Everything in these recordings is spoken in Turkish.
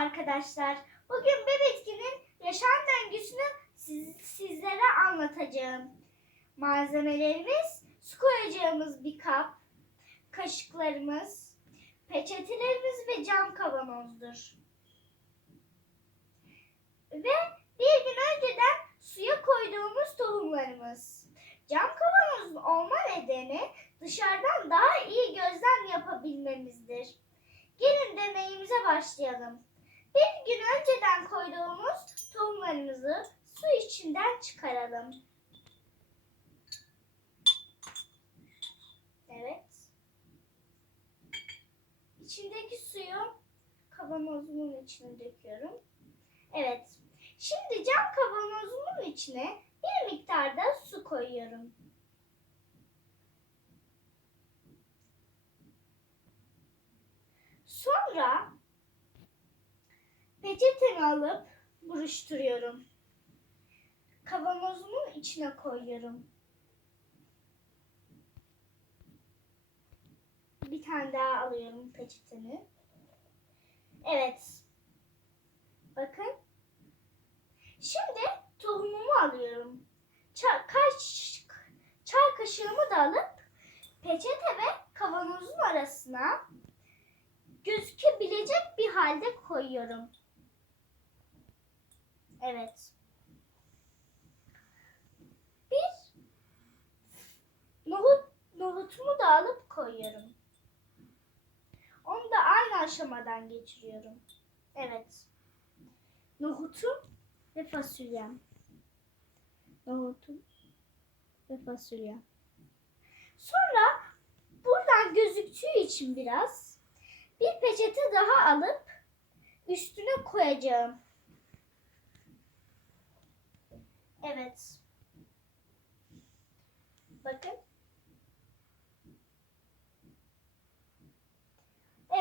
arkadaşlar. Bugün Bebetkin'in yaşam döngüsünü siz- sizlere anlatacağım. Malzemelerimiz su koyacağımız bir kap, kaşıklarımız, peçetelerimiz ve cam kavanozdur. Ve bir gün önceden suya koyduğumuz tohumlarımız. Cam kavanozun olma nedeni dışarıdan daha iyi gözlem yapabilmemizdir. Gelin deneyimize başlayalım. Bir gün önceden koyduğumuz tohumlarımızı su içinden çıkaralım. Evet. İçindeki suyu kavanozumun içine döküyorum. Evet. Şimdi cam kavanozumun içine bir miktarda su koyuyorum. Sonra peçetemi alıp buruşturuyorum. Kavanozumun içine koyuyorum. Bir tane daha alıyorum peçetemi. Evet. Bakın. Şimdi tohumumu alıyorum. Çay, kaş, çay kaşığımı da alıp peçete ve kavanozun arasına gözükebilecek bir halde koyuyorum. Evet. Bir nohut, nohutumu da alıp koyuyorum. Onu da aynı aşamadan geçiriyorum. Evet. Nohutum ve fasulyem. Nohutum ve fasulyem. Sonra buradan gözüktüğü için biraz bir peçete daha alıp üstüne koyacağım. Evet. Bakın.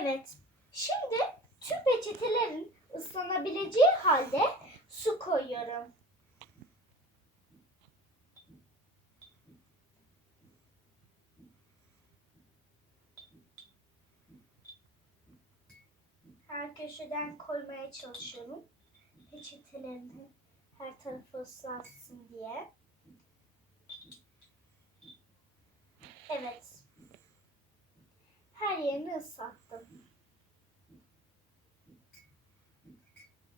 Evet. Şimdi tüm peçetelerin ıslanabileceği halde su koyuyorum. Her köşeden koymaya çalışıyorum. Peçetelerini her tarafı ıslansın diye. Evet. Her yerini ıslattım.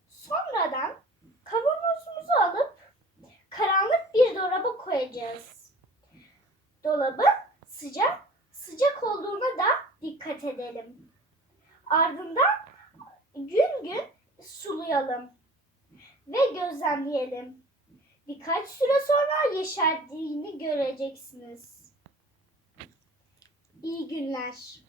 Sonradan kavanozumuzu alıp karanlık bir dolaba koyacağız. Dolabın sıcak sıcak olduğuna da dikkat edelim. Ardından gün gün sulayalım ve gözlemleyelim. Birkaç süre sonra yeşerdiğini göreceksiniz. İyi günler.